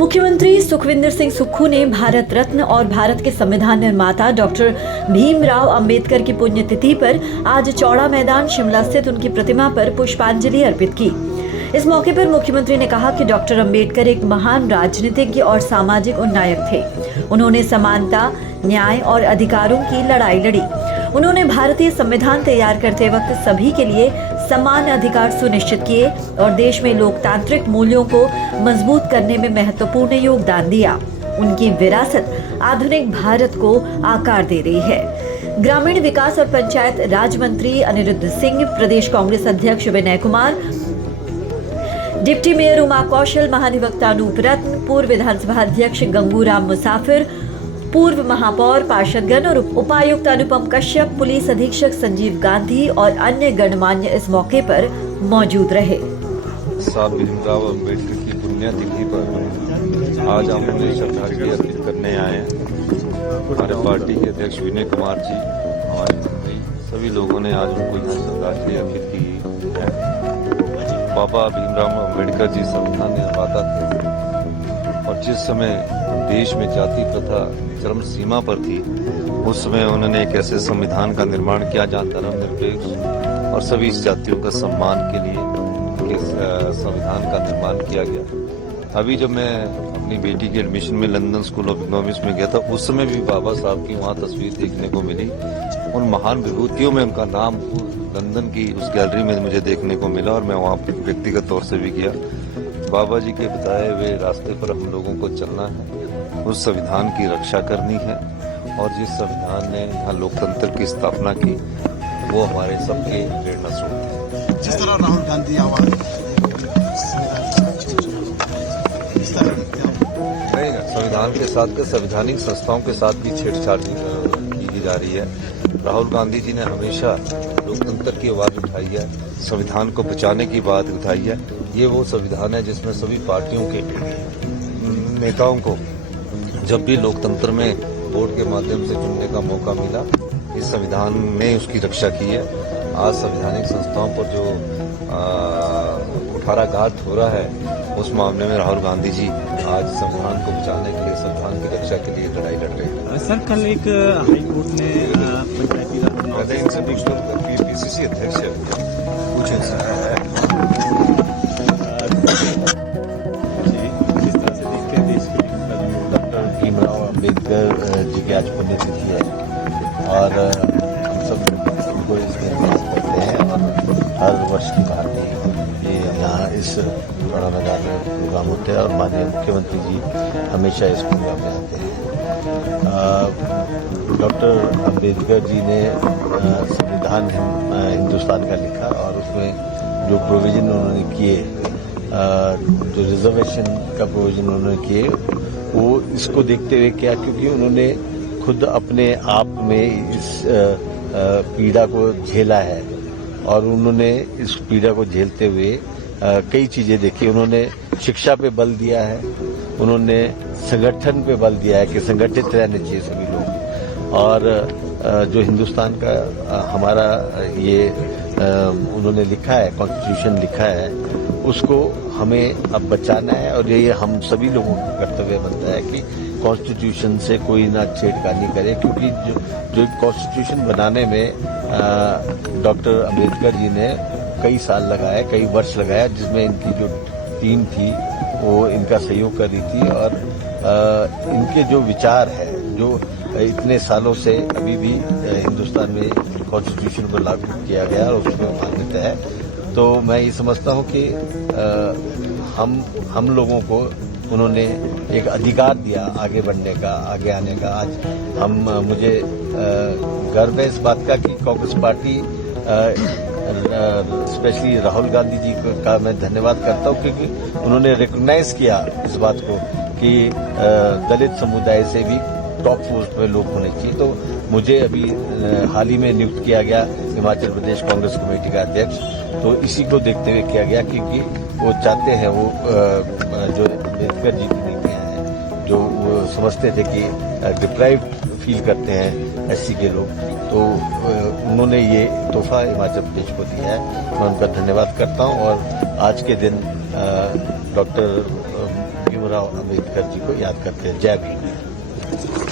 मुख्यमंत्री सुखविंदर सिंह सुक्खू ने भारत रत्न और भारत के संविधान निर्माता डॉक्टर भीमराव अंबेडकर की पुण्यतिथि पर आज चौड़ा मैदान शिमला स्थित उनकी प्रतिमा पर पुष्पांजलि अर्पित की। इस मौके पर मुख्यमंत्री ने कहा कि डॉक्टर अंबेडकर एक महान राजनीतिज्ञ और सामाजिक उन्नायक थे। उन्होंने समानता, न्याय और अधिकारों की लड़ाई लड़ी। उन्होंने भारतीय संविधान तैयार करते वक्त सभी के लिए समान अधिकार सुनिश्चित किए और देश में लोकतांत्रिक मूल्यों को मजबूत करने में महत्वपूर्ण योगदान दिया। उनकी विरासत आधुनिक भारत को आकार दे रही है। ग्रामीण विकास और पंचायत राज मंत्री अनिरुद्ध सिंह, प्रदेश कांग्रेस अध्यक्ष विनय कुमार, डिप्टी मेयर उमा कौशल, महाधिवक्ता अनूप रत्न, पूर्व विधानसभा अध्यक्ष गंगूराम मुसाफिर, पूर्व महापौर पार्षदगण और उपायुक्त अनुपम कश्यप, पुलिस अधीक्षक संजीव गांधी और अन्य गणमान्य इस मौके पर मौजूद रहे। साहब भीमराव अम्बेडकर की पुण्यतिथि पर आज हम उन्हें श्रद्धांजलि अर्पित करने आए हैं। हमारे पार्टी के अध्यक्ष विनय कुमार जी, हमारे मंत्री, सभी लोगों ने आज उनको यहाँ श्रद्धांजलि अर्पित की है। बाबा भीमराव अम्बेडकर जी संविधान निर्माता थे और जिस समय देश में जाति प्रथा चरम सीमा पर थी, उस समय उन्होंने एक ऐसे संविधान का निर्माण किया जहाँ धर्मनिरपेक्ष और सभी जातियों का सम्मान के लिए संविधान का निर्माण किया गया। अभी जब मैं अपनी बेटी के एडमिशन में लंदन स्कूल ऑफ इकोनॉमिक्स में गया था, उस समय भी बाबा साहब की वहाँ तस्वीर देखने को मिली। उन महान विभूतियों में उनका नाम लंदन की उस गैलरी में मुझे देखने को मिला और मैं वहाँ व्यक्तिगत तौर से भी गया। बाबा जी के बताए हुए रास्ते पर हम लोगों को चलना है, उस संविधान की रक्षा करनी है और जिस संविधान ने यहाँ लोकतंत्र की स्थापना की, वो हमारे सबके प्रेरणा स्रोत है। जिस तरह राहुल गांधी आवाज संविधान के साथ संवैधानिक संस्थाओं के साथ भी छेड़छाड़ की जा रही है। राहुल गांधी जी ने हमेशा लोकतंत्र की आवाज उठाई है, संविधान को बचाने की बात उठाई है। ये वो संविधान है जिसमें सभी पार्टियों के नेताओं को जब भी लोकतंत्र में वोट के माध्यम से चुनने का मौका मिला, इस संविधान ने उसकी रक्षा की है। आज संवैधानिक संस्थाओं पर जो कुठाराघात हो रहा है, उस मामले में राहुल गांधी जी आज संविधान को बचाने के लिए, संविधान की रक्षा के लिए लड़ाई लड़ रहे हैं। सर, कल एक हाईकोर्ट ने पंचायती राज इनसे पीसीसी अध्यक्ष है, पूछे सर। भीमराव अम्बेडकर जी की आज पुण्यतिथि है और हम सब को इसमें याद करते हैं और हर वर्ष की भांति ये यहाँ इस चौड़ा मैदान में प्रोग्राम होते हैं और माननीय मुख्यमंत्री जी हमेशा इस प्रोग्राम में आते हैं। डॉक्टर अम्बेडकर जी ने संविधान हिंदुस्तान का लिखा और उसमें जो प्रोविजन उन्होंने किए, जो रिजर्वेशन का प्रोविजन उन्होंने किए, वो इसको देखते हुए किया क्योंकि उन्होंने खुद अपने आप में इस पीड़ा को झेला है और उन्होंने इस पीड़ा को झेलते हुए कई चीजें देखी। उन्होंने शिक्षा पे बल दिया है, उन्होंने संगठन पे बल दिया है कि संगठित रहने चाहिए सभी लोग, और जो हिंदुस्तान का हमारा ये उन्होंने लिखा है, कॉन्स्टिट्यूशन लिखा है, उसको हमें अब बचाना है और ये हम सभी लोगों का कर्तव्य बनता है कि कॉन्स्टिट्यूशन से कोई ना छेड़खानी करे, क्योंकि जो कॉन्स्टिट्यूशन बनाने में डॉक्टर अम्बेडकर जी ने कई साल लगाए, कई वर्ष लगाया, जिसमें इनकी जो टीम थी वो इनका सहयोग कर रही थी और इनके जो विचार है, जो इतने सालों से अभी भी हिंदुस्तान में कॉन्स्टिट्यूशन को लागू किया गया और उसमें मान्यता है। तो मैं ये समझता हूँ कि हम लोगों को उन्होंने एक अधिकार दिया आगे बढ़ने का, आगे आने का। आज मुझे गर्व है इस बात का कि कांग्रेस पार्टी स्पेशली राहुल गांधी जी का मैं धन्यवाद करता हूँ क्योंकि उन्होंने रिकॉग्नाइज किया इस बात को कि दलित समुदाय से भी टॉप पोस्ट में लोग होने चाहिए। तो मुझे अभी हाल ही में नियुक्त किया गया हिमाचल प्रदेश कांग्रेस कमेटी का अध्यक्ष, तो इसी को देखते हुए किया गया क्योंकि वो चाहते हैं, वो जो अम्बेडकर जी की नीतियाँ हैं, जो वो समझते थे कि डिप्राइव्ड फील करते हैं एससी के लोग, तो उन्होंने ये तोहफा हिमाचल प्रदेश को दिया है। मैं उनका धन्यवाद करता हूँ और आज के दिन डॉक्टर भीमराव अम्बेडकर जी को याद करते हैं। जय भीम।